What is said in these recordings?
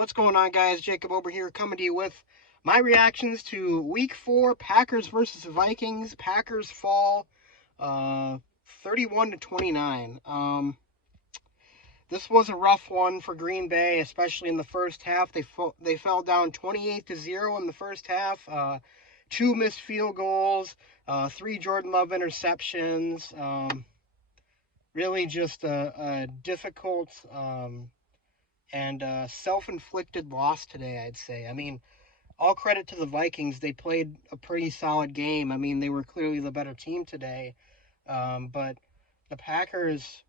What's going on, guys? Jacob over here coming to you with my reactions to Week 4 Packers versus Vikings. Packers fall 31 to 29. This was a rough one for Green Bay, especially in the first half. They fell down 28 to 0 in the first half. Two missed field goals, three Jordan Love interceptions. Really just a difficult and self-inflicted loss today, I'd say. I mean, all credit to the Vikings. They played a pretty solid game. I mean, they were clearly the better team today. But the Packers,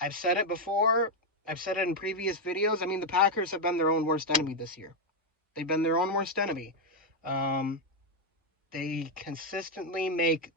I've said it before. I've said it in previous videos. I mean, the Packers have been their own worst enemy this year. They've been their own worst enemy. They consistently make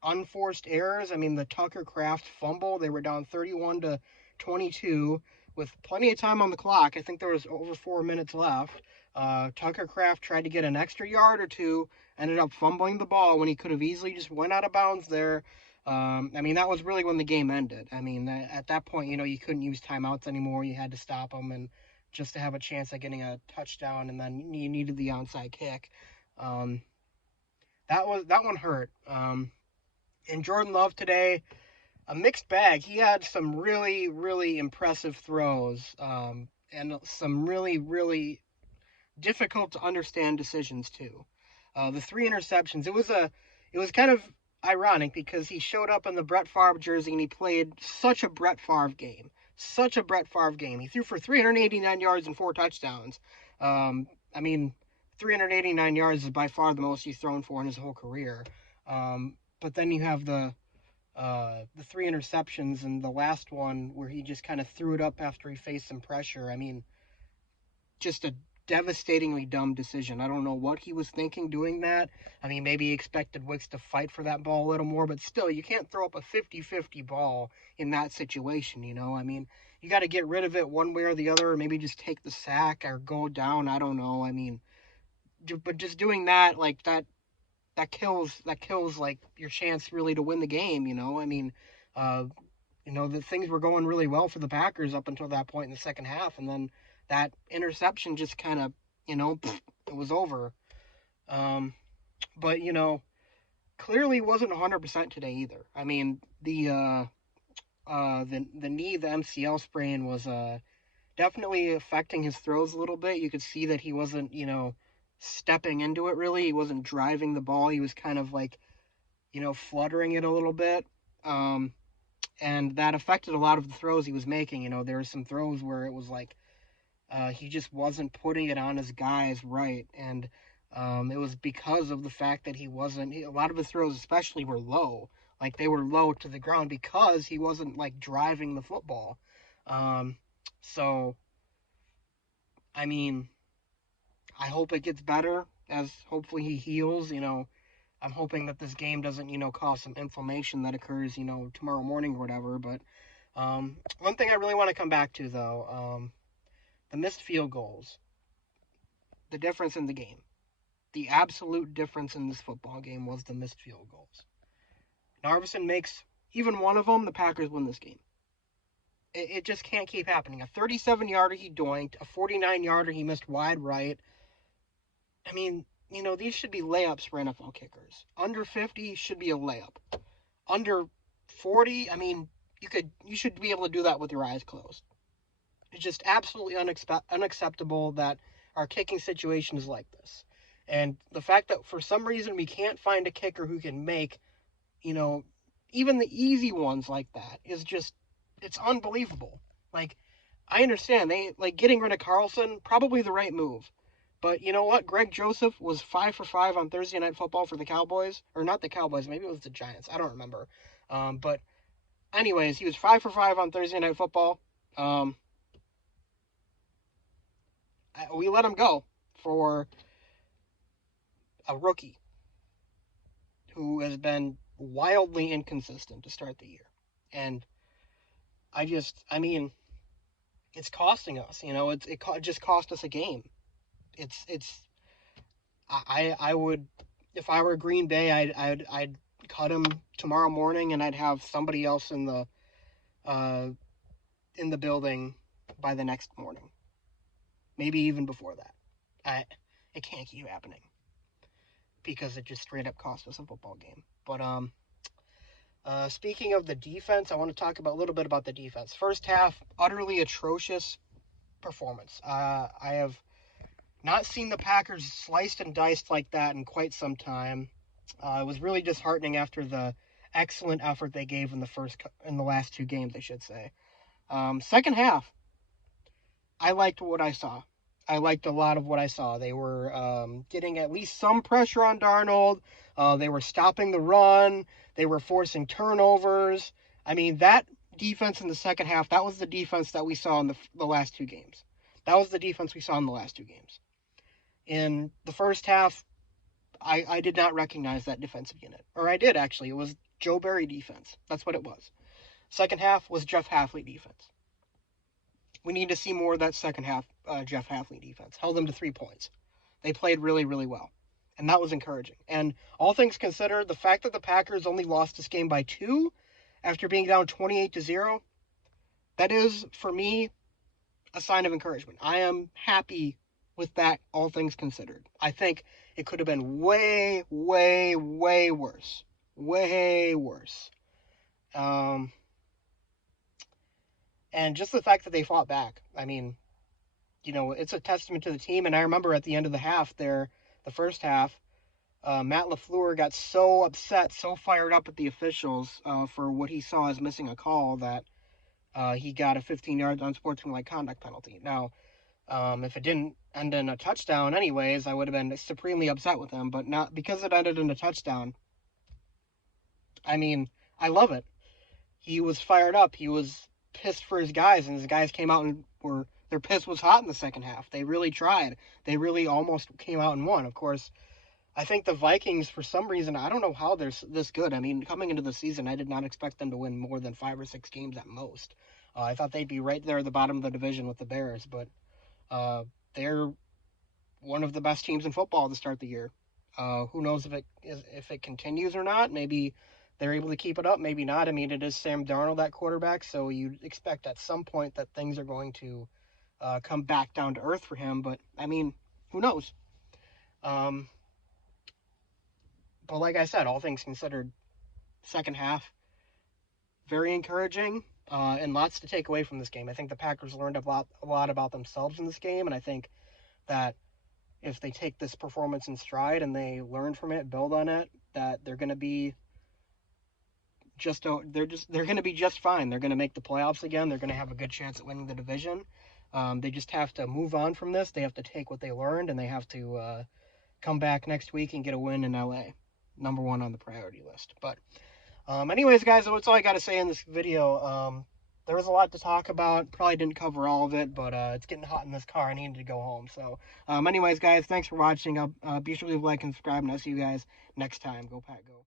unforced errors. I mean, the Tucker Kraft fumble, they were down 31 to 22 with plenty of time on the clock. I think there was over 4 minutes left. Tucker Kraft tried to get an extra yard or two, ended up fumbling the ball when he could have easily just went out of bounds there. I mean, that was really when the game ended. I mean, at that point, you couldn't use timeouts anymore. You had to stop them, and just to have a chance at getting a touchdown, and then you needed the onside kick. That one hurt. And Jordan Love today, a mixed bag. He had some really, really impressive throws, and some really, really difficult to understand decisions too. The three interceptions. It was kind of ironic because he showed up in the Brett Favre jersey and he played such a Brett Favre game. Such a Brett Favre game. He threw for 389 yards and 4 touchdowns. I mean, 389 yards is by far the most he's thrown for in his whole career. But then you have the 3 interceptions, and the last one where he just kind of threw it up after he faced some pressure. I mean, just a devastatingly dumb decision. I don't know what he was thinking doing that. I mean, maybe he expected Wicks to fight for that ball a little more, but still, you can't throw up a 50-50 ball in that situation, I mean, you got to get rid of it one way or the other, or maybe just take the sack or go down. I don't know. I mean, but just doing that, like that kills like your chance really to win the game. I mean, the things were going really well for the Packers up until that point in the second half, and then that interception just kind of, it was over. But clearly wasn't 100% today either. I mean, the knee, the MCL sprain was definitely affecting his throws a little bit. You could see that he wasn't, stepping into it really. He wasn't driving the ball. He was kind of like, fluttering it a little bit. And that affected a lot of the throws he was making. There were some throws where it was like he just wasn't putting it on his guys right. And it was because of the fact that a lot of his throws especially were low. Like they were low to the ground because he wasn't like driving the football. So, I mean, I hope it gets better as hopefully he heals. I'm hoping that this game doesn't, cause some inflammation that occurs, tomorrow morning or whatever. But one thing I really want to come back to, though, the missed field goals, the difference in the game. The absolute difference in this football game was the missed field goals. Narveson makes even one of them, the Packers win this game. It just can't keep happening. A 37-yarder he doinked, a 49-yarder he missed wide right. I mean, these should be layups for NFL kickers. Under 50 should be a layup. Under 40, I mean, you should be able to do that with your eyes closed. It's just absolutely unacceptable that our kicking situation is like this. And the fact that for some reason we can't find a kicker who can make, even the easy ones like that is just, it's unbelievable. Like, I understand, getting rid of Carlson, probably the right move. But you know what? Greg Joseph was 5 for 5 on Thursday Night Football for the Cowboys. Or not the Cowboys, maybe it was the Giants. I don't remember. But anyways, he was 5 for 5 on Thursday Night Football. We let him go for a rookie who has been wildly inconsistent to start the year. And I mean, it's costing us. It just cost us a game. I would, if I were Green Bay, I'd cut him tomorrow morning, and I'd have somebody else in the building by the next morning. maybe even before that. It can't keep happening because it just straight up cost us a football game. But speaking of the defense, I want to talk about a little bit about the defense. First half, utterly atrocious performance. I have not seen the Packers sliced and diced like that in quite some time. It was really disheartening after the excellent effort they gave in the last two games, I should say. Second half, I liked what I saw. I liked a lot of what I saw. They were getting at least some pressure on Darnold. They were stopping the run. They were forcing turnovers. I mean, that defense in the second half, that was the defense that we saw in the last two games. That was the defense we saw in the last two games. In the first half, I did not recognize that defensive unit. Or I did, actually. It was Joe Barry defense. That's what it was. Second half was Jeff Hafley defense. We need to see more of that second half Jeff Hafley defense. Held them to 3 points. They played really, really well. And that was encouraging. And all things considered, the fact that the Packers only lost this game by 2 after being down 28-0, that is, for me, a sign of encouragement. I am happy with that, all things considered. I think it could have been way, way, way worse. Way worse. And just the fact that they fought back. I mean, it's a testament to the team. And I remember at the end of the half there, the first half, Matt LaFleur got so upset, so fired up at the officials for what he saw as missing a call that he got a 15-yard unsportsmanlike conduct penalty. Now, if it didn't end in a touchdown anyways, I would have been supremely upset with him. But not because it ended in a touchdown. I mean, I love it. He was fired up. He was pissed for his guys, and his guys came out and their piss was hot in the second half. They really tried. They really almost came out and won. Of course, I think the Vikings, for some reason, I don't know how they're this good. I mean, coming into the season, I did not expect them to win more than 5 or 6 games at most. I thought they'd be right there at the bottom of the division with the Bears, but they're one of the best teams in football to start the year. Who knows if it continues or not? Maybe they're able to keep it up, maybe not. I mean, it is Sam Darnold, that quarterback, so you'd expect at some point that things are going to come back down to earth for him. But, I mean, who knows? But like I said, all things considered, second half, very encouraging, and lots to take away from this game. I think the Packers learned a lot about themselves in this game, and I think that if they take this performance in stride and they learn from it, build on it, that they're going to be they're going to be just fine. They're going to make the playoffs again. They're going to have a good chance at winning the division. They just have to move on from this. They have to take what they learned, and they have to come back next week and get a win in LA. Number 1 on the priority list. But anyways, guys, that's all I got to say in this video. There was a lot to talk about. Probably didn't cover all of it, but it's getting hot in this car. I needed to go home. So anyways, guys, thanks for watching. I'll be sure to leave a like and subscribe, and I'll see you guys next time. Go Pack, go.